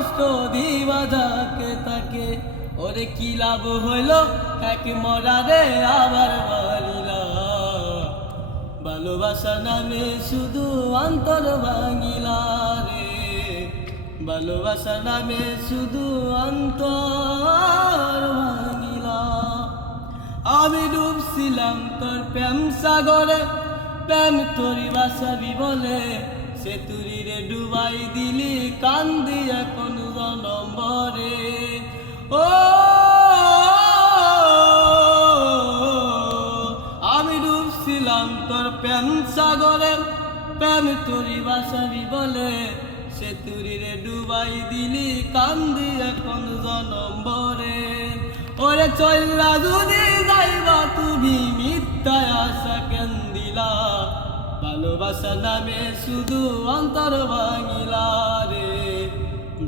কষ্ট দিবা যাকে তাকে, ওরে কি লাভ হইল এক মরারে আবার বাড়িলা। ভালোবাসা নামে শুধু অন্তর ভাঙিলা রে, ভালোবাসা নামে শুধু অন্তর ভাঙিলা। আমি ডুবছিলাম তোর প্রেম সাগরে, প্রেম তোরি বাসাবি বলে, সে তুরিরে ডুবাই দিলি কান্দি এখন জনম্বরে। ও আমি ডুবছিলাম তোর প্রেম সাগরে, প্রেম তোরি বাসাবি বলে, সে তুরিরে ডুবাই দিলি কান্দি এখন জনম্বরে। ওরে চল্লা যদি যাইবা তুমি মিথ্যায় আশা কেন দিলা, ভালোবাসা নামে শুধু অন্তর ভাঙিলা রে,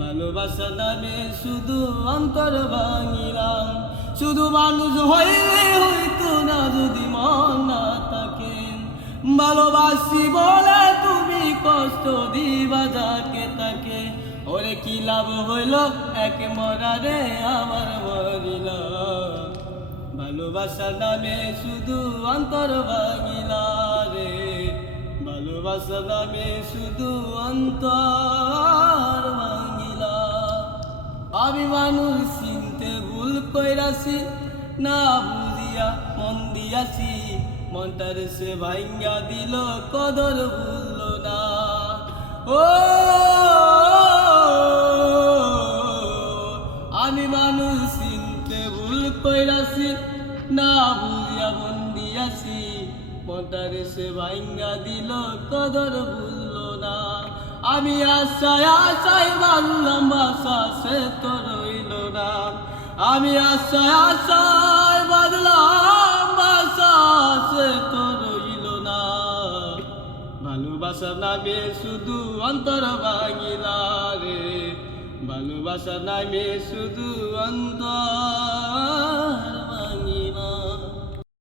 ভালোবাসা নামে শুধু অন্তর ভাঙিলাম। শুধু মানুষ হইলে হইতো না যদি মন না থাকে, ভালোবাসি বলে তুমি কষ্ট দিবা যাকে তাকে, ওরে কি লাভ হইল এক মরারে আমার মরিলা। ভালোবাসা নামে শুধু অন্তর ভাঙিলা রে, ভালোবাসা নামে শুধু অন্তর ভাঙিলা। আমি মানুষ চিনতে ভুল কইরাছি, না বুঝিয়া মন দিয়াছি, মনটার সে ভাঙ্গা দিল কদর ভুলল না। ও আমি মানুষ চিনতে ভুল কইরাছি, না বুঝিয়া মন দিয়াছি, মনটার সে ভাঙ্গা দিল কদর ভুলল না। আমি আশায় আশায় বাঁধলাম বাসা, সে তো রইল না। আমি আশায় আশায় বাঁধলাম বাসা, সে তো রইল না। ভালোবাসা নামে শুধু অন্তর ভাঙিলা রে, ভালোবাসা নামে শুধু অন্তর